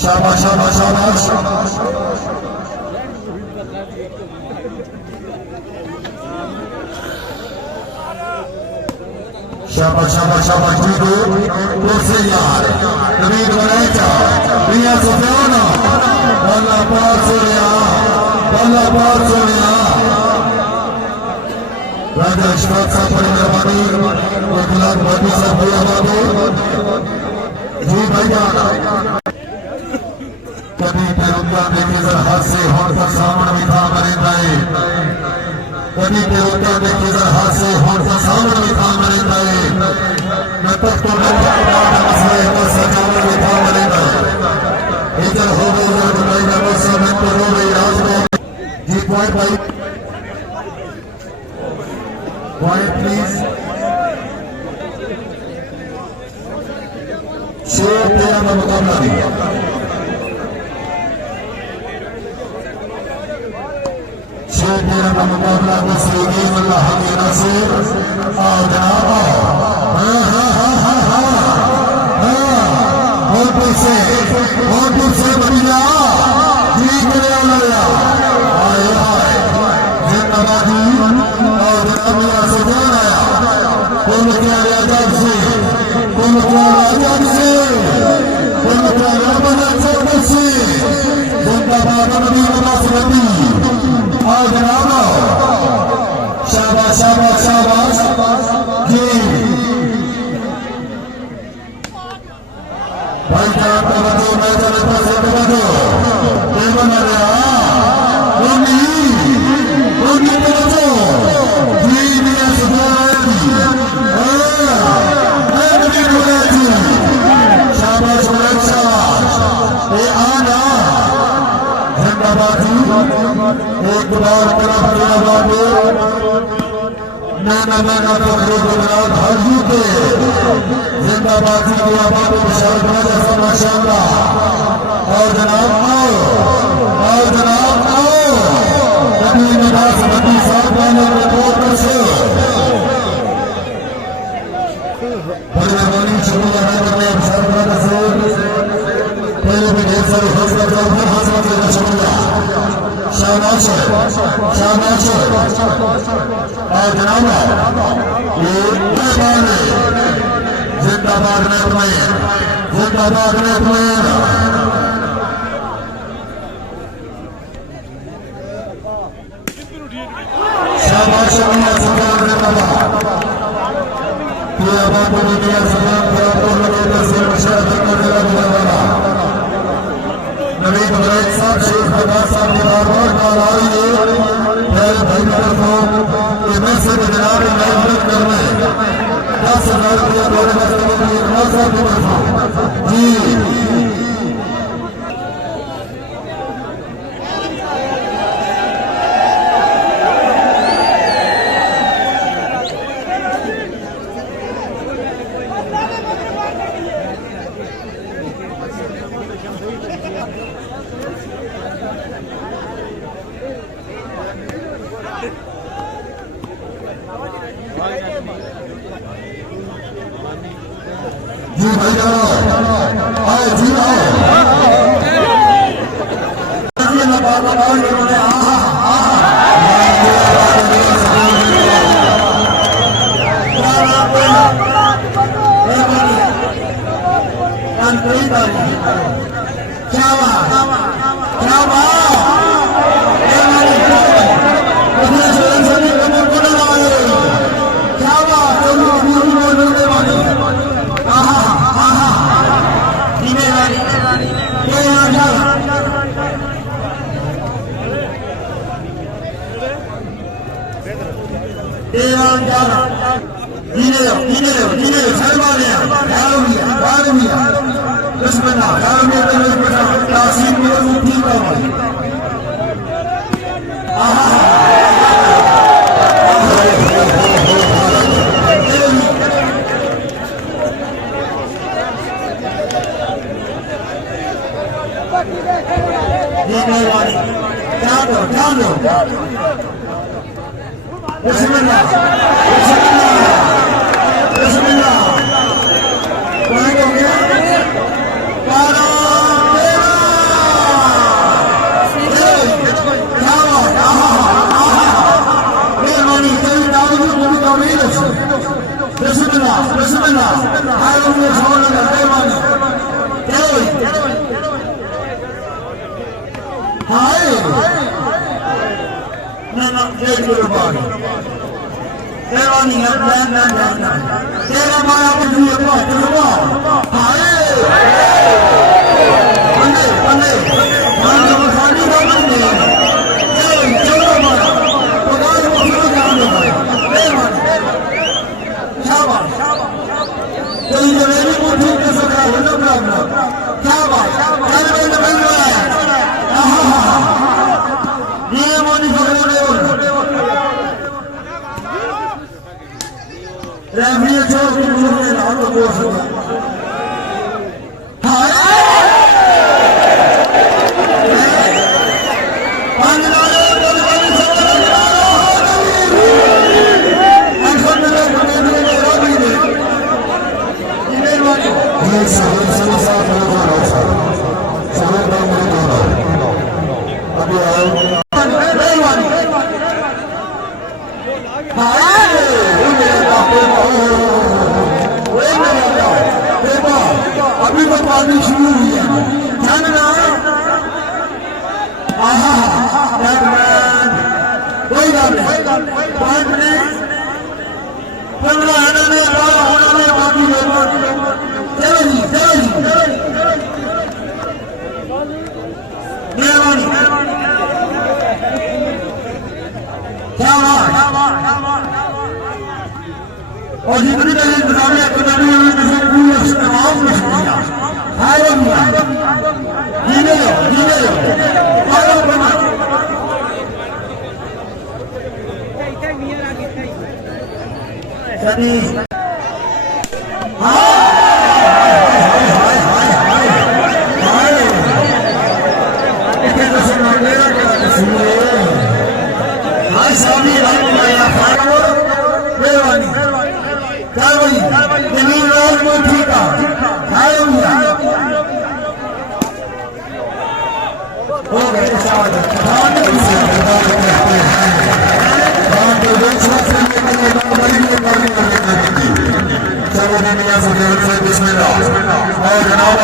शाबाश शाबाश शाबाश शाबाश शाबाश शाबाश जीतो कोसे यार नवीद वरेचा प्रिया सुफियाना बल्ला पार सोनिया राजा इशफाक साहब बड़ी मेहरबानी 1,22,000 रुपया बाबू जी भाईजान कभी पेरुद्दा देखे जर हाथ से होंठ पर सामन भी था मरिंदा है कभी पेरुद्दा देखे जर हाथ से होंठ पर सामन भी था मरिंदा है न तक तो न मसले को सजावन भी था मरिंदा है इधर हो गई जर दुबई में मौसम में तो हो गई आज में जी पॉइंट भाई पॉइंट प्लीज शेर 13 का मुकाबला दिया शेर 13 का मुकाबला दूसरी गेम अल्लाह के नसीर और जनाब बहुत से बढ़िया जी करे वाला आए आए जिंदाबादी और जनाबिया से जान आया कौन क्या आजाद से कौन क्या आजाद से कौन क्या रबना से जिंदाबाद नबी नवासरती और जनाब शाबाश शाबाश शाबाश जी भाई साहब का बदो मैं चले पासे का बदो ये बना रहा रोनी का बदो जी मिया सुधारी मैं नबी नवासरती शाबाश सुरक्षा ये आना जिंदाबादी एक बार तरफ किया बाबू नैना तकरीब हाजी के जिंदाबादी किया बाबू जैसा माशाअल्लाह और जनाब आओ नबी नवासरती साहब वाले रिपोर्ट से बड़ी मेहरबानी शुक्रिया अदा करने सरकार से पहले भी ढेर सारे हौसला का शुक्रिया शाबाश शाबाश और जनाब ये जिंदाबाद में शाबाश सरकार ने बाबा ये बात को दिया सलाम को लगे से मुशाहिदा करने वाला नवीद वरेच साहब शेख फरहाद साहब के बार-बार कॉल आ रही है फिर भाई को ये मैसेज जनाब महसूस करना है 10,000 रुपया दौरे में साहब की तरफ जी जी भाई आए जी बिस्मिल्लाह बिस्मिल्लाह हाय उन्हें छोड़ लगा बेमानी चलो हाय ना एक कुर्बान बेमानी है ना तेरा माया कुछ नहीं हुआ चलो हाय बंदे बंदे माया खाली ना बंदे चलो माया खुदा को शुरू कर दो बेमानी शाबाश कोई जवेरी मुट्ठी के सका है ना प्रॉब्लम क्या बात चल बंद बंद आहा ये मोनी फकरे रेफरी छोड़ के मुझे ना तो बोल सकता हाय अभी तो पानी शुरू हुई है जानना आहा कोई बात नहीं 5 मिनट 15 आना में होना में बाकी चलो जी मेहरबानी क्या बात और जितनी देर इंतजाम कमेटी में पूरी तमाम मछलियां हाय जीने बिस्मिल्लाह और जनाब